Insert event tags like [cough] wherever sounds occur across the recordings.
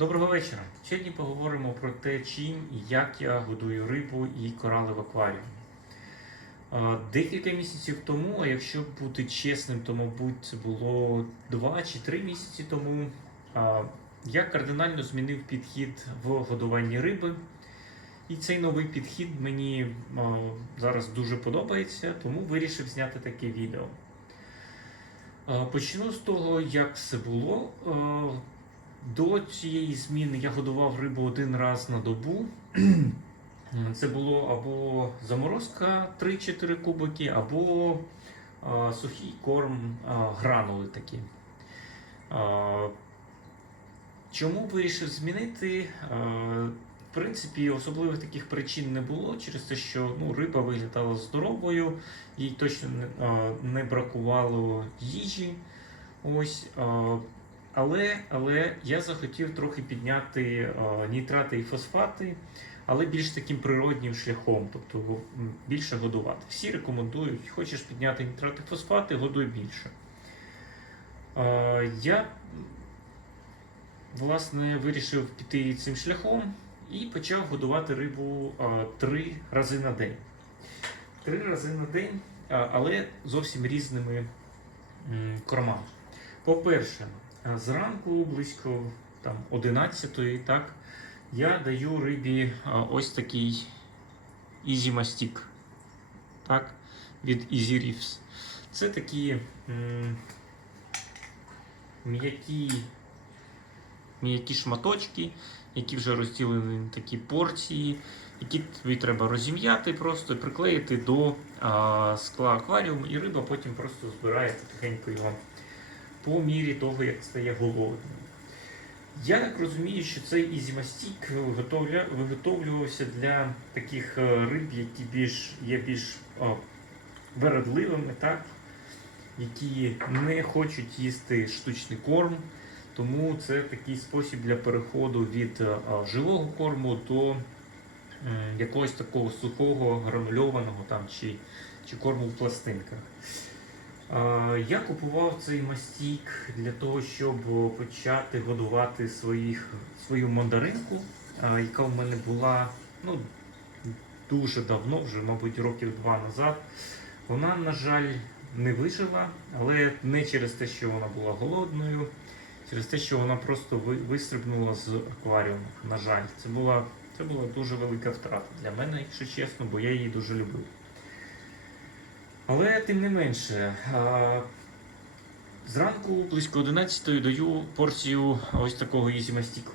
Доброго вечора. Сьогодні поговоримо про те, чим і як я годую рибу і корали в акваріумі. Декілька місяців тому, а якщо бути чесним, то мабуть це було 2 чи 3 місяці тому. Я кардинально змінив підхід в годуванні риби. І цей новий підхід мені зараз дуже подобається, тому вирішив зняти таке відео. Почну з того, як все було. До цієї зміни я годував рибу один раз на добу. [clears throat] Це було або заморозка 3-4 кубики, або е, сухий корм е, гранули такі. Е, Чому вирішив змінити? Е, В принципі, особливих таких причин не було через те, що ну, риба виглядала здоровою, їй точно не, е, не бракувало їжі. Ось, е, але, але я захотів трохи підняти е, нітрати і фосфати, але більш таким природнім шляхом, тобто більше годувати. Всі рекомендують, хочеш підняти нітрати і фосфати, годуй більше. Е, Я власне вирішив піти цим шляхом і почав годувати рибу е, три рази на день. Три рази на день, е, але зовсім різними кормами. По-перше, зранку близько там, 11 так, я даю рибі е, ось такий Easy Mastic так, від Easy Reefs. Це такі м'які, м'які шматочки, які вже розділені на такі порції, які тобі треба розім'яти, просто приклеїти до а, скла акваріуму, і риба потім просто збирає потихеньку його по мірі того, як стає голодним. Я так розумію, що цей ізімастік виготовлювався для таких е, риб, які більш, є більш о, вередливими, так? які не хочуть їсти штучний корм. Тому це такий спосіб для переходу від е, а, живого корму до м, якогось такого сухого, гранульованого там, чи, чи корму в пластинках. Я купував цей мастік для того, щоб почати годувати своїх, свою мандаринку, яка в мене була ну, дуже давно, вже, мабуть, років два назад. Вона, на жаль, не вижила, але не через те, що вона була голодною, через те, що вона просто ви- вистрибнула з акваріуму. На жаль, це була, це була дуже велика втрата для мене, якщо чесно, бо я її дуже любив. Але тим не менше, зранку близько 11 даю порцію ось такого ізімастіку.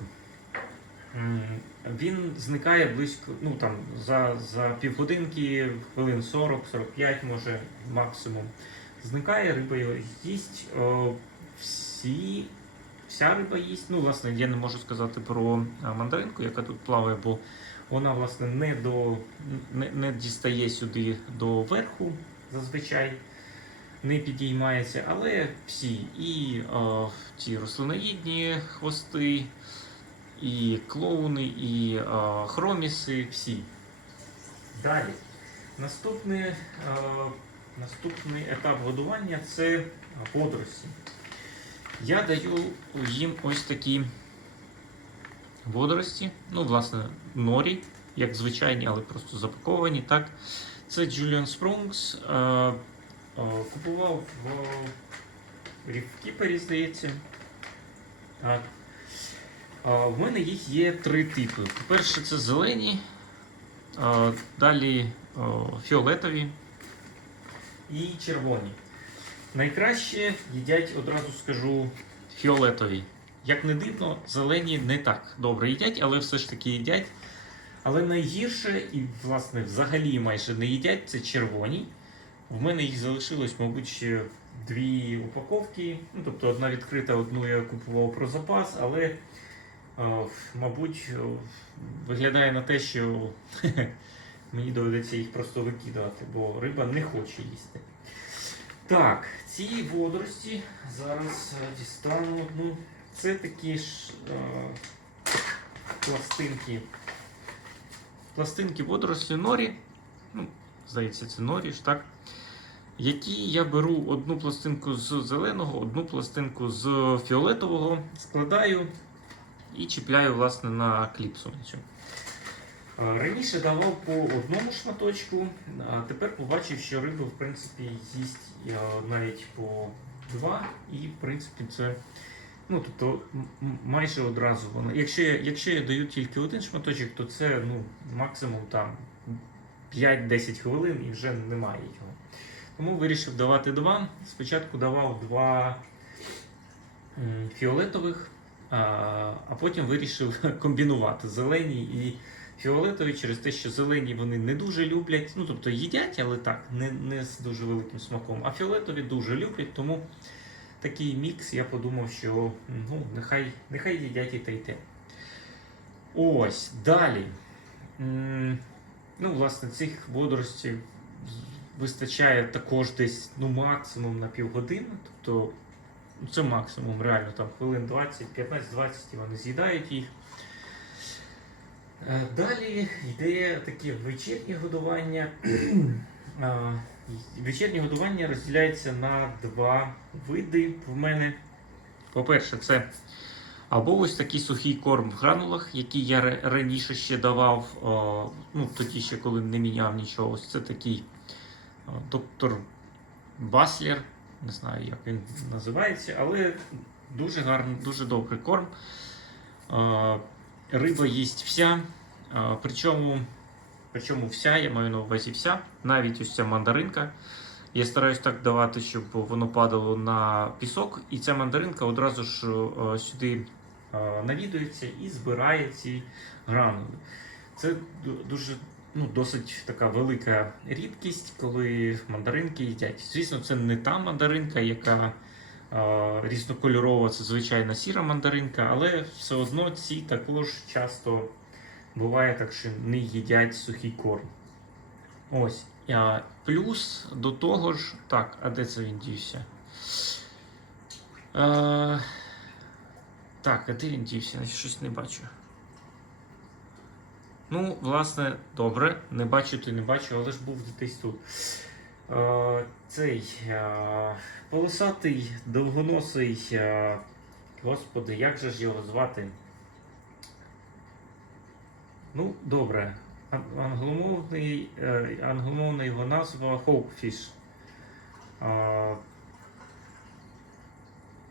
Він зникає близько, ну там за, за півгодинки, хвилин 40-45, може максимум. Зникає, риба його їсть. О, всі, вся риба їсть. Ну, власне, я не можу сказати про мандаринку, яка тут плаває, бо вона, власне, не, до, не, не дістає сюди до верху зазвичай не підіймається, але всі і е, ті рослиноїдні хвости, і клоуни, і е, хроміси, всі. Далі. Наступний, е, наступний етап годування це водорості. Я даю їм ось такі водорості, ну, власне, норі, як звичайні, але просто запаковані. так. Це. Е, е, купував в Рівкіпері, здається. Так. В мене їх є три типи. По-перше, це зелені, далі фіолетові і червоні. Найкраще їдять, одразу скажу, фіолетові. Як не дивно, зелені не так добре їдять, але все ж таки їдять. Але найгірше і, власне, взагалі майже не їдять це червоні. В мене їх залишилось, мабуть, дві упаковки. Ну, тобто одна відкрита, одну я купував про запас, але, е, мабуть, е, виглядає на те, що [laughs] мені доведеться їх просто викидати, бо риба не хоче їсти. Так, ці водорості зараз е, дістану одну. Це такі ж е, пластинки пластинки водорослі норі, ну, здається, це норі ж, так? Які я беру одну пластинку з зеленого, одну пластинку з фіолетового, складаю і чіпляю власне на кліпсу Раніше давав по одному шматочку, а тепер побачив, що риба в принципі їсть навіть по два, і в принципі це ну, тобто, майже одразу воно. Якщо я, якщо я даю тільки один шматочок, то це ну, максимум там 5-10 хвилин і вже немає його. Тому вирішив давати два. Спочатку давав два фіолетових, а потім вирішив [laughs] комбінувати зелені і фіолетові через те, що зелені вони не дуже люблять, ну тобто їдять, але так, не, не з дуже великим смаком. А фіолетові дуже люблять, тому такий мікс я подумав, що ну, нехай, нехай їдять і те, і те. Ось, далі. Ну, власне, цих водоростей вистачає також десь ну, максимум на півгодини. Тобто ну, це максимум, реально там хвилин 20, 15-20 і вони з'їдають їх. Е, Далі йде таке вечірнє годування. Вечірнє годування розділяється на два види в мене. По-перше, це або ось такий сухий корм в гранулах, який я раніше ще давав, ну тоді ще коли не міняв нічого. Ось це такий доктор Баслер, не знаю, як він називається, але дуже гарний, дуже добрий корм. Риба їсть вся, причому, причому вся, я маю на увазі вся, навіть ось ця мандаринка. Я стараюсь так давати, щоб воно падало на пісок, і ця мандаринка одразу ж е, сюди е, навідується і збирає ці гранули. Це дуже ну, досить така велика рідкість, коли мандаринки їдять. Звісно, це не та мандаринка, яка е, різнокольорова, це звичайна сіра мандаринка, але все одно ці також часто буває так, що не їдять сухий корм. Ось. А, плюс до того ж. Так, а де це він дівся? Е, так, а де він дівся? Я щось не бачу. Ну, власне, добре, не бачу, то не бачу, але ж був десь тут. Е, цей е, полосатий, довгоносий. Е, господи, як же ж його звати? Ну, добре. Англомовний, е, англомовна його назва Hopefish.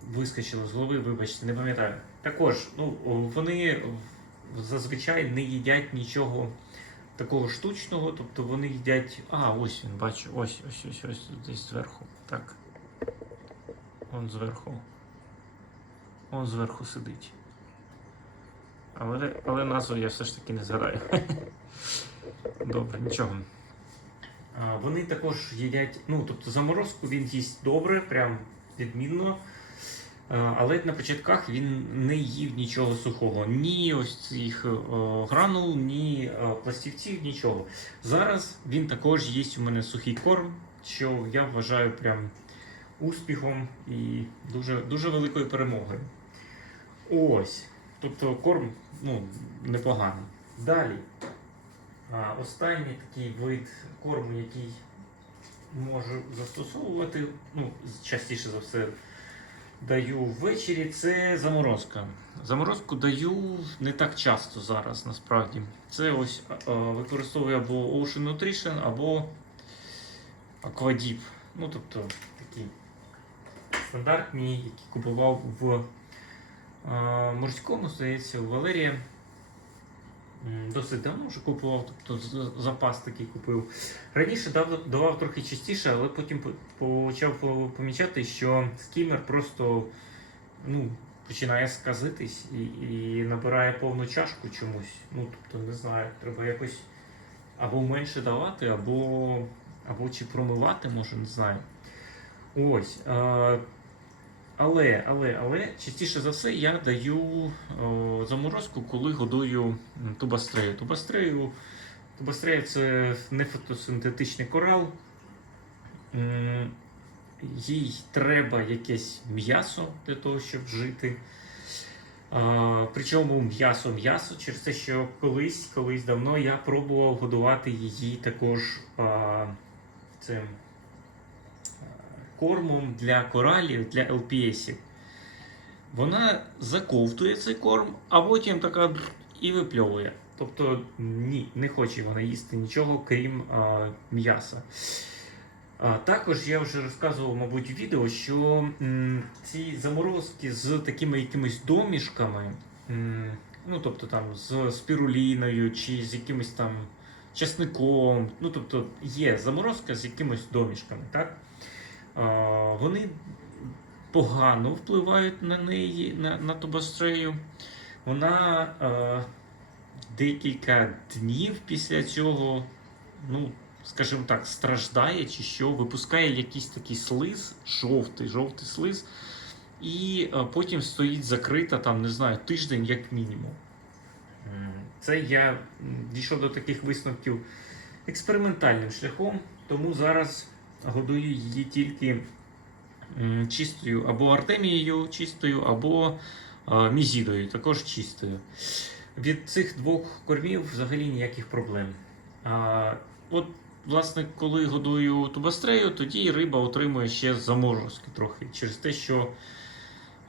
Вискочило з голови, вибачте, не пам'ятаю. Також, ну, вони зазвичай не їдять нічого такого штучного, тобто вони їдять. А, ось він, бачу, ось, ось, ось, ось десь зверху. Так. Он зверху. Он зверху сидить. Але, але назву я все ж таки не згадаю. [laughs] Добре, нічого. А, Вони також їдять, ну, тобто заморозку він їсть добре, прям відмінно. Але на початках він не їв нічого сухого. Ні ось цих о, гранул, ні о, пластівців, нічого. Зараз він також їсть у мене сухий корм, що я вважаю прям успіхом і дуже, дуже великою перемогою. Ось. Тобто корм ну, непоганий. Далі. Останній такий вид корму, який можу застосовувати, ну, частіше за все даю ввечері, це заморозка. Заморозку даю не так часто зараз, насправді. Це ось використовую або Ocean Nutrition, або Aquadip. Ну, тобто такі стандартні, які купував в морському, здається, у Валерія. Досить давно вже купував, тобто запас такий купив. Раніше дав, давав трохи частіше, але потім почав помічати, що скімер просто ну, починає сказитись і, і набирає повну чашку чомусь. Ну, тобто, не знаю, треба якось або менше давати, або, або чи промивати, може, не знаю. Ось. Е, але, але, але частіше за все я даю о, заморозку, коли годую тубастрею. Тубастрею, тубастрея це не фотосинтетичний корал. Їй треба якесь м'ясо для того, щоб жити. А, причому м'ясо м'ясо через те, що колись, колись давно я пробував годувати її також а, цим кормом для коралів, для LPS. вона заковтує цей корм, а потім така і випльовує. Тобто ні, не хоче вона їсти нічого, крім м'яса. Також я вже розказував, мабуть, в відео, що м, ці заморозки з такими якимись домішками, м, ну тобто там з спіруліною чи з якимось там часником, ну тобто є заморозка з якимись домішками, так? Вони погано впливають на неї, на, на тубастрею. Вона е, декілька днів після цього, ну, скажімо так, страждає чи що, випускає якийсь такий слиз, жовтий, жовтий слиз, і е, потім стоїть закрита, там, не знаю, тиждень як мінімум. Це я дійшов до таких висновків експериментальним шляхом, тому зараз годую її тільки чистою або артемією чистою, або мізідою, також чистою. Від цих двох кормів взагалі ніяких проблем. От, власне, коли годую тубастрею, тоді риба отримує ще заморозки трохи. Через те, що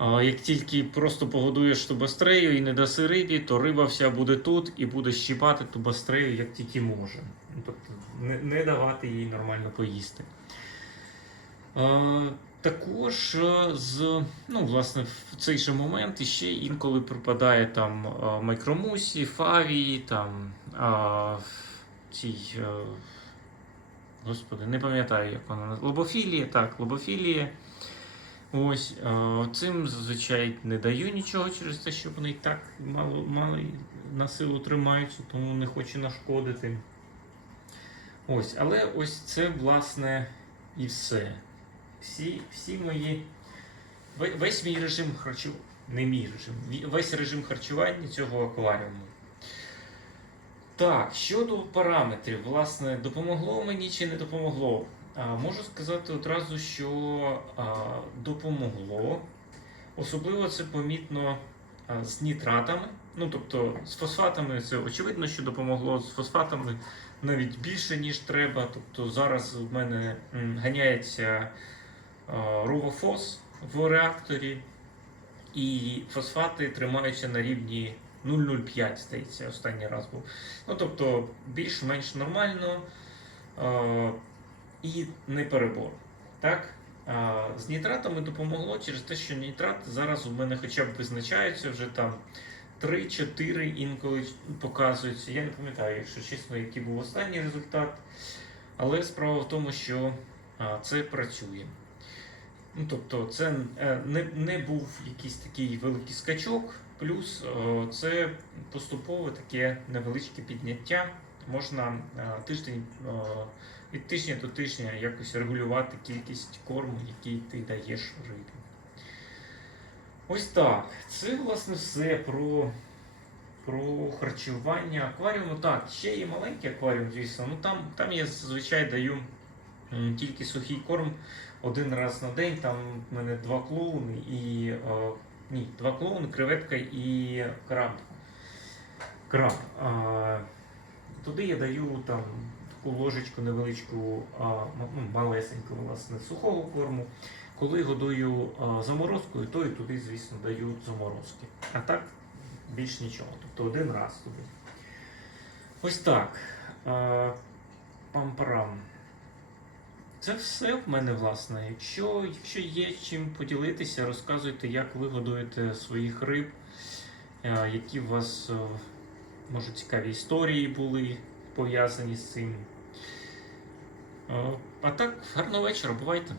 як тільки просто погодуєш тубастрею і не даси рибі, то риба вся буде тут і буде щіпати тубастрею, як тільки може. Ну, Тобто не, не давати їй нормально поїсти. Також е, з, ну, власне, в цей же момент іще інколи припадає там е, майкромусі, фавії, там а, цій, е, господи, не пам'ятаю, як вона. Лобофілія, так, лобофілія. Ось е, цим зазвичай не даю нічого через те, що вони і так мало, мало на силу тримаються, тому не хочу нашкодити. Ось, але ось це, власне, і все. Всі, всі мої. Весь мій режим харчування. Не мій режим. Весь режим харчування цього акваріуму. Так, щодо параметрів, власне, допомогло мені чи не допомогло? Можу сказати одразу, що допомогло. Особливо це помітно з нітратами. Ну, тобто з фосфатами це очевидно, що допомогло. З фосфатами навіть більше, ніж треба. Тобто зараз в мене ганяється ровофос в реакторі, і фосфати тримаються на рівні 0,05, здається, останній раз був. Ну, тобто більш-менш нормально і не перебор. Так? А з нітратами допомогло через те, що нітрат зараз у мене хоча б визначається вже там 3-4 інколи показується. Я не пам'ятаю, якщо чесно, який був останній результат. Але справа в тому, що а, це працює. Ну, тобто, це е, не, не був якийсь такий великий скачок, плюс е, це поступове таке невеличке підняття. Можна е, тиждень е, від тижня до тижня якось регулювати кількість корму, який ти даєш рибі. Ось так. Це власне все про, про харчування акваріуму. Так, ще є маленький акваріум, звісно. Ну там, там я зазвичай даю тільки сухий корм один раз на день. Там в мене два клоуни і. е, ні, два клоуни, креветка і краб. Краб. А, туди я даю там таку ложечку невеличку, ну, малесеньку, власне, сухого корму. Коли годую заморозкою, то і туди, звісно, даю заморозки. А так більш нічого. Тобто один раз туди. Ось так. Пам-парам. Це все в мене, власне. Якщо, якщо є чим поділитися, розказуйте, як ви годуєте своїх риб, які у вас, е, може, цікаві історії були пов'язані з цим. Е, А так, гарного вечора, бувайте!